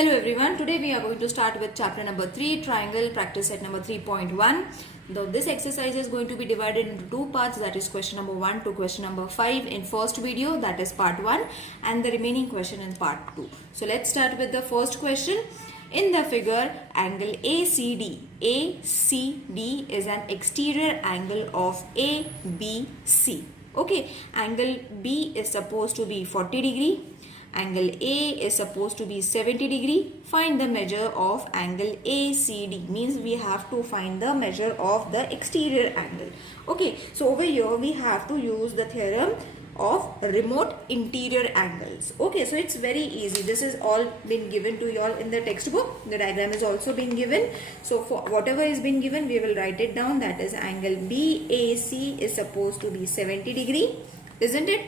Hello everyone, today we are going to start with chapter number 3, triangle practice set number 3.1. Though this exercise is going to be divided into two parts, that is question number 1 to question number 5 in first video, that is part 1, and the remaining question in part 2. So let's start with the first question. In the figure, angle ACD is an exterior angle of ABC. Okay, angle B is supposed to be 40 degree. Angle A is supposed to be 70 degree. Find the measure of angle ACD. Means we have to find the measure of the exterior angle. Okay, so over here we have to use the theorem of remote interior angles. Okay, so it's very easy. This is all been given to you all in the textbook. The diagram is also been given. So for whatever is been given, we will write it down. That is angle BAC is supposed to be 70 degree. Isn't it?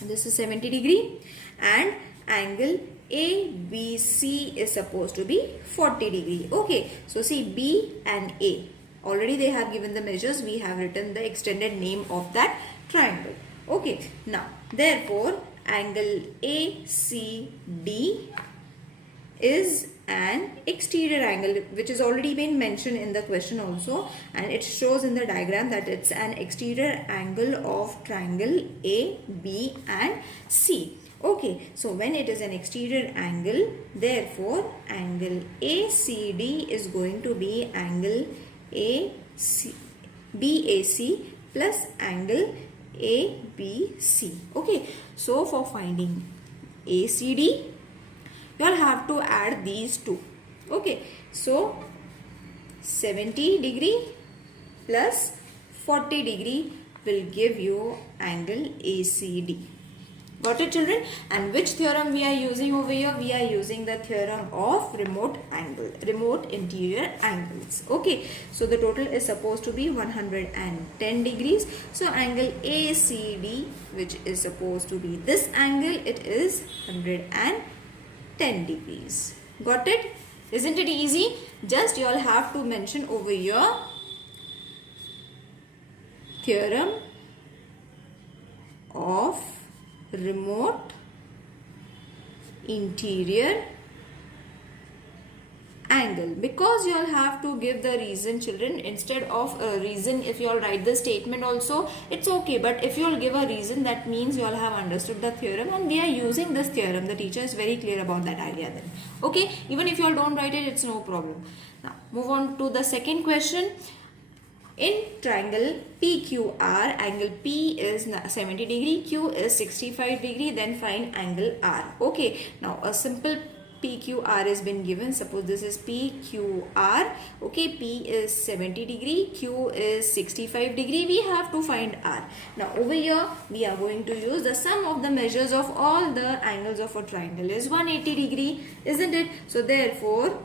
This is 70 degree. And angle ABC is supposed to be 40 degree. Okay, so see B and A. Already they have given the measures. We have written the extended name of that triangle. Okay, now therefore angle ACD is an exterior angle, which has already been mentioned in the question also, and it shows in the diagram that it's an exterior angle of triangle A, B and C. Okay, so when it is an exterior angle, therefore angle ACD is going to be angle BAC plus angle ABC. Okay, so for finding ACD, you all have to add these two. Okay, so 70 degree plus 40 degree will give you angle ACD. Got it, children? And which theorem we are using over here? We are using the theorem of remote interior angles. Okay, so the total is supposed to be 110 degrees. So angle ACD, which is supposed to be this angle, it is 110 degrees. Got it? Isn't it easy? Just you all have to mention over here theorem of remote interior angle, because you all have to give the reason, children. Instead of a reason, if you all write the statement also, it's okay, but if you all give a reason, that means you all have understood the theorem and we are using this theorem. The teacher is very clear about that idea then. Okay, even if you all don't write it, it's no problem. Now move on to the second question. In triangle PQR, angle P is 70 degree, Q is 65 degree, then find angle R. Okay, now a simple PQR has been given. Suppose this is PQR. Okay, P is 70 degree, Q is 65 degree. We have to find R. Now over here, we are going to use the sum of the measures of all the angles of a triangle is 180 degree, isn't it? So therefore,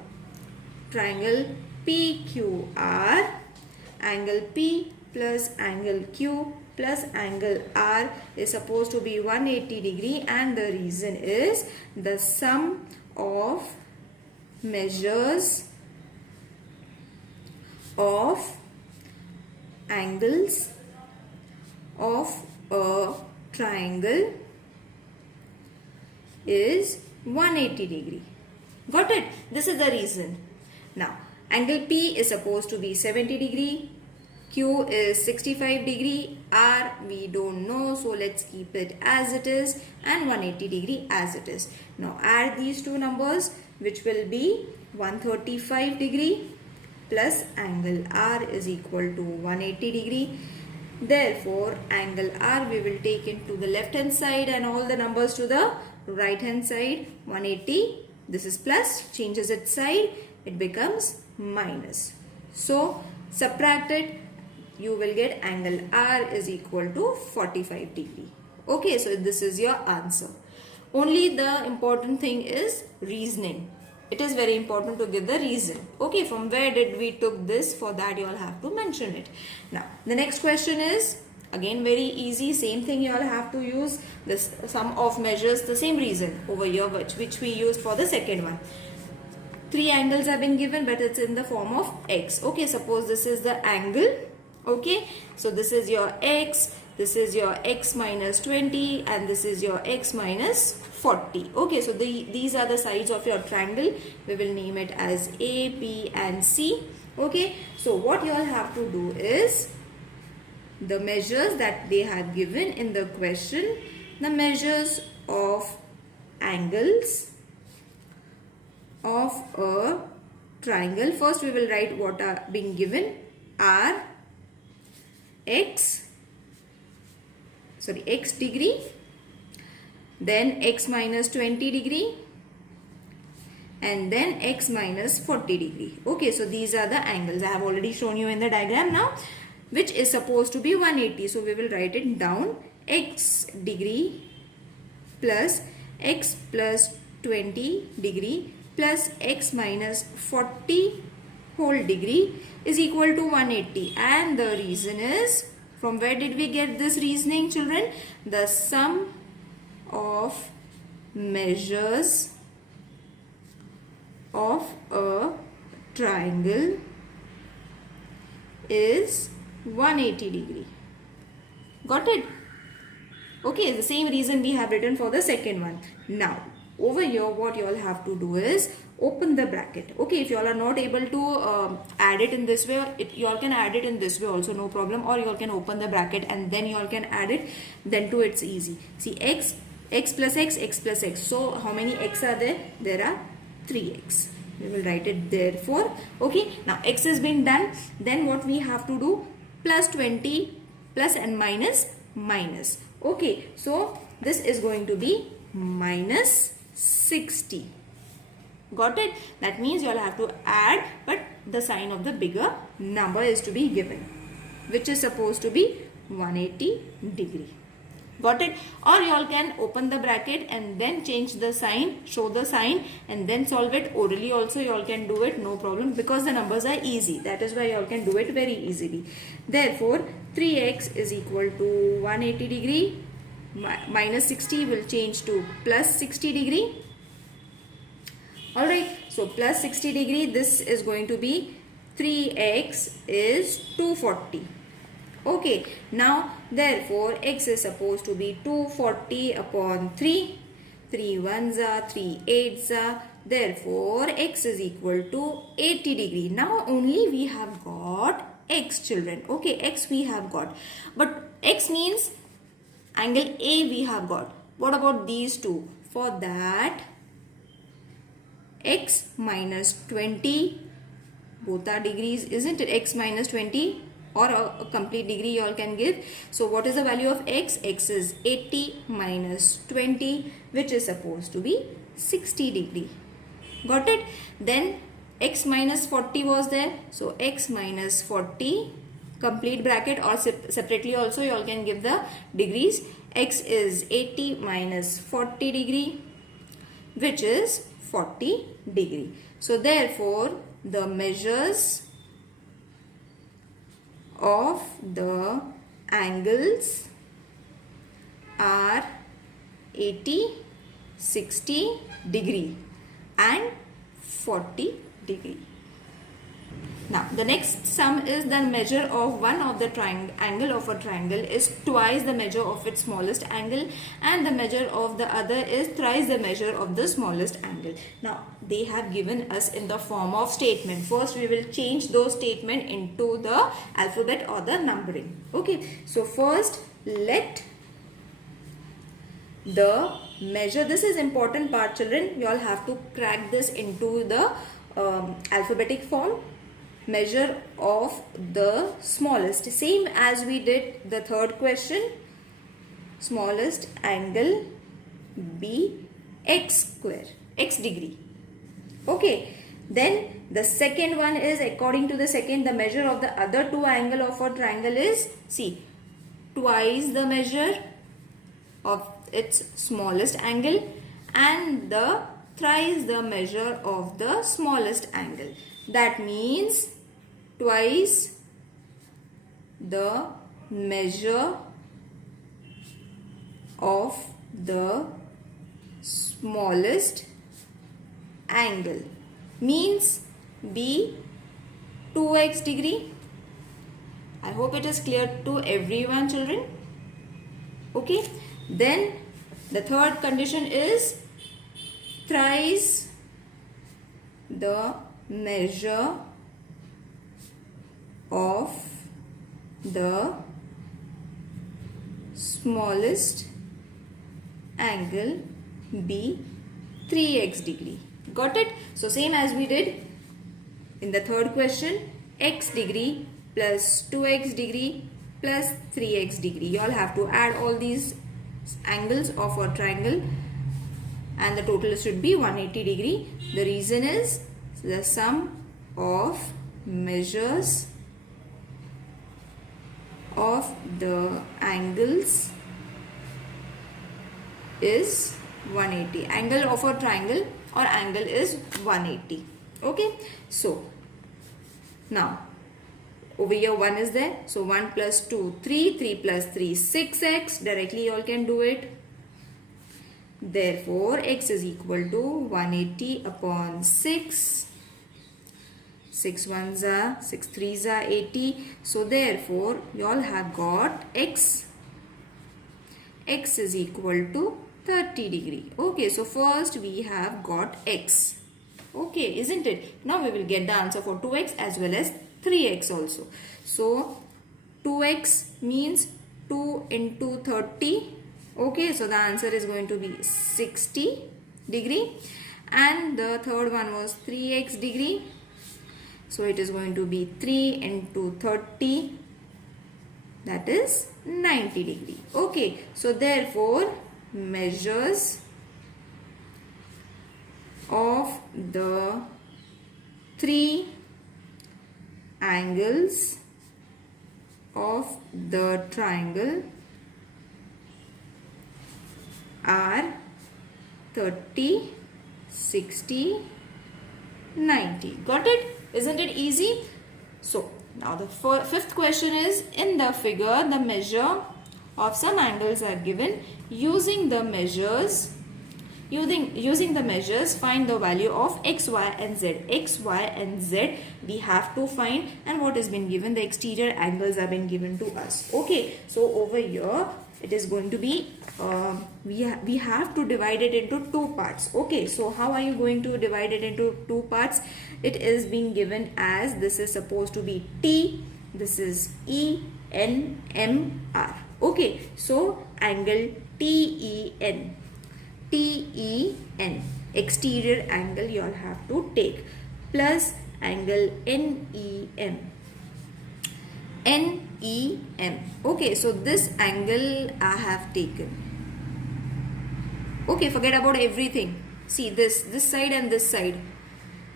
triangle PQR, angle P plus angle Q plus angle R is supposed to be 180 degree, and the reason is the sum of measures of angles of a triangle is 180 degree. Got it? This is the reason. Now angle P is supposed to be 70 degree, Q is 65 degree, R we don't know, so let's keep it as it is, and 180 degree as it is. Now add these two numbers, which will be 135 degree plus angle R is equal to 180 degree. Therefore angle R we will take into the left hand side and all the numbers to the right hand side. 180, this is plus, changes its side, it becomes minus. So subtract it, you will get angle R is equal to 45 degree. Okay, so this is your answer. Only the important thing is reasoning. It is very important to give the reason. Okay, from where did we took this? For that you all have to mention it. Now the next question is again very easy. Same thing, you all have to use this sum of measures, the same reason over here which we used for the second one. Three angles have been given, but it's in the form of x. Okay, suppose this is the angle. Okay, so this is your x, this is your x minus 20, and this is your x minus 40. Okay, so these are the sides of your triangle. We will name it as A, B and C. Okay, so what you all have to do is the measures that they have given in the question, the measures of angles of a triangle. First we will write what are being given are x degree, then x minus 20 degree and then x minus 40 degree. Okay, so these are the angles. I have already shown you in the diagram now, which is supposed to be 180. So we will write it down. X degree plus x plus 20 degree plus x minus 40 whole degree is equal to 180. And the reason is, from where did we get this reasoning, children? The sum of measures of a triangle is 180 degree. Got it? Okay, the same reason we have written for the second one. Now, over here what you all have to do is open the bracket. Okay, if you all are not able to add it in this way, you all can add it in this way also, no problem. Or you all can open the bracket and then you all can add it. Then too it's easy. See, x plus x, x plus x. So how many x are there? There are 3x. We will write it therefore. Okay, now x has been done. Then what we have to do? Plus 20 plus and minus minus. Okay, so this is going to be minus 60. Got it? That means you all have to add, but the sign of the bigger number is to be given, which is supposed to be 180 degree. Got it? Or you all can open the bracket and then change the sign, show the sign and then solve it orally also. You all can do it, no problem, because the numbers are easy. That is why you all can do it very easily. Therefore, 3x is equal to 180 degree. Minus 60 will change to plus 60 degree. Alright, so plus 60 degree, this is going to be 3x is 240. Okay, now therefore x is supposed to be 240 upon 3. 3 ones are, 3 eights are. Therefore, x is equal to 80 degree. Now only we have got x, children. Okay, x we have got. But x means angle A we have got. What about these two? For that, x minus 20, both are degrees, isn't it? X minus 20 or a complete degree you all can give. So what is the value of x? X is 80 minus 20, which is supposed to be 60 degree. Got it? Then x minus 40 was there. So x minus 40, complete bracket, or separately also you all can give the degrees. X is 80 minus 40 degree, which is 40 degree. So therefore, the measures of the angles are 80, 60 degree and 40 degree. Now the next sum is the measure of one of the angle of a triangle is twice the measure of its smallest angle, and the measure of the other is thrice the measure of the smallest angle. Now they have given us in the form of statement. First we will change those statement into the alphabet or the numbering. Okay, so first let the measure, this is important part, children. You all have to crack this into the alphabetic form. Measure of the smallest, same as we did the third question. Smallest angle be x square, x degree. Okay, then the second one is, according to the second, the measure of the other two angle of a triangle is, see, twice the measure of its smallest angle and the thrice the measure of the smallest angle. That means twice the measure of the smallest angle means be 2x degree. I hope it is clear to everyone, children. Okay, then The third condition is thrice the measure of the smallest angle be 3x degree. Got it? So same as we did in the third question, x degree plus 2x degree plus 3x degree. You all have to add all these angles of a triangle and the total should be 180 degree. The reason is the sum of measures of the angles is 180. Angle of a triangle or angle is 180. Okay, so now over here 1 is there, so 1 plus 2 3, 3 plus 3 6x. Directly you all can do it. Therefore x is equal to 180 upon 6. 6 1s are 6 3s are 80. So therefore you all have got x is equal to 30 degree. Okay, so first we have got x. Okay, isn't it? Now we will get the answer for 2x as well as 3x also. So 2x means 2 into 30. Okay, so the answer is going to be 60 degree. And the third one was 3x degree. So it is going to be 3 into 30. That is 90 degree. Okay, so therefore measures of the three angles of the triangle are 30, 60, 90. Got it? Isn't it easy? So now the fifth question is, in the figure the measure of some angles are given. Using the measures find the value of x, y and z. X, y and z we have to find, and what has been given, the exterior angles have been given to us. Okay, so over here it is going to be we have to divide it into two parts. Okay, so how are you going to divide it into two parts? It is being given as, this is supposed to be T, this is E, N, M, R. Okay, so angle TEN, exterior angle you all have to take, plus angle NEM. Okay, so this angle I have taken. Okay, forget about everything. See this side and this side.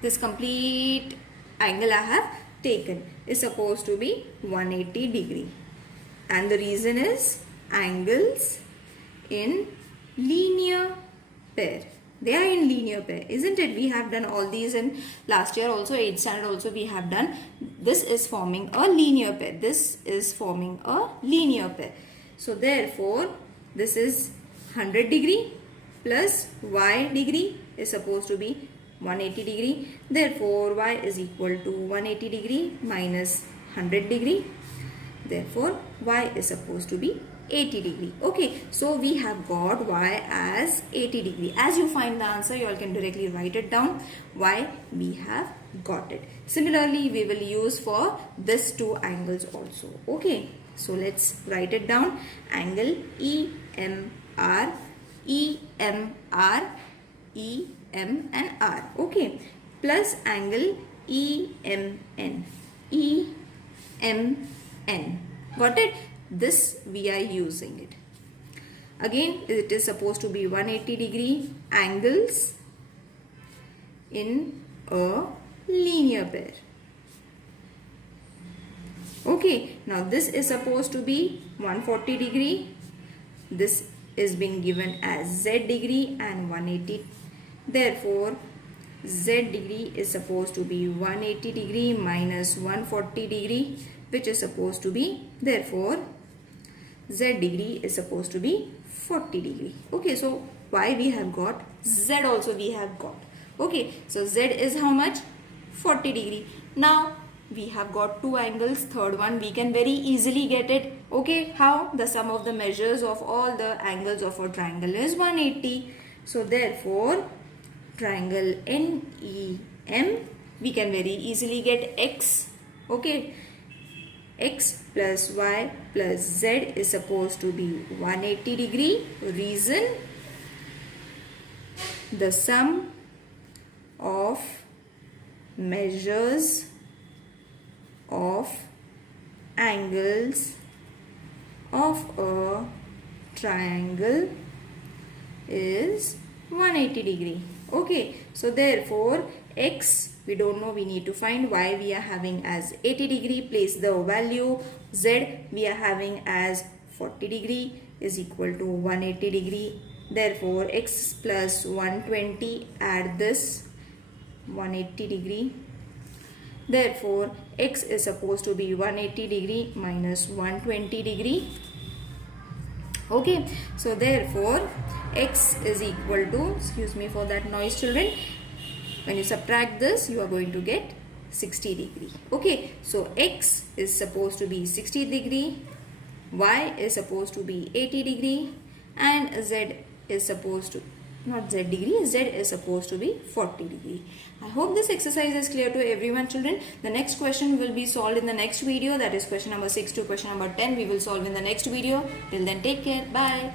This complete angle I have taken is supposed to be 180 degree. And the reason is angles in linear pair. They are in linear pair, isn't it? We have done all these in last year also, 8th standard also we have done. This is forming a linear pair. This is forming a linear pair. So therefore, this is 100 degree plus y degree is supposed to be 180 degree. Therefore, y is equal to 180 degree minus 100 degree. Therefore, y is supposed to be 80 degree. Okay, so we have got y as 80 degree. As you find the answer, you all can directly write it down. Y we have got it. Similarly, we will use for this two angles also. Okay, so let's write it down. Angle EMR, EMR, EM and R. Okay, plus angle EMN, EMN. Got it? This we are using it. Again, it is supposed to be 180 degree angles in a linear pair. Okay, now this is supposed to be 140 degree. This is being given as Z degree and 180. Therefore, Z degree is supposed to be 180 degree minus 140 degree, which is supposed to be, therefore, Z degree is supposed to be 40 degree. Okay, so Y we have got, Z also we have got. Okay, so Z is how much? 40 degree. Now, we have got two angles. Third one, we can very easily get it. Okay, how? The sum of the measures of all the angles of a triangle is 180. So therefore, triangle NEM, we can very easily get x. Okay, x plus y plus z is supposed to be 180 degree. Reason, the sum of measures of angles of a triangle is 180 degree. Okay, so therefore x we don't know, we need to find. Y we are having as 80 degree, place the value. Z we are having as 40 degree is equal to 180 degree. Therefore x plus 120, add this 180 degree. Therefore x is supposed to be 180 degree minus 120 degree. Okay, so therefore x is equal to, excuse me for that noise children, when you subtract this you are going to get 60 degree. Okay, so x is supposed to be 60 degree, y is supposed to be 80 degree, and z is supposed to, not z degree, z is supposed to be 40 degree. I hope this exercise is clear to everyone children. The next question will be solved in the next video, that is question number 6 to question number 10 we will solve in the next video. Till then, take care, bye.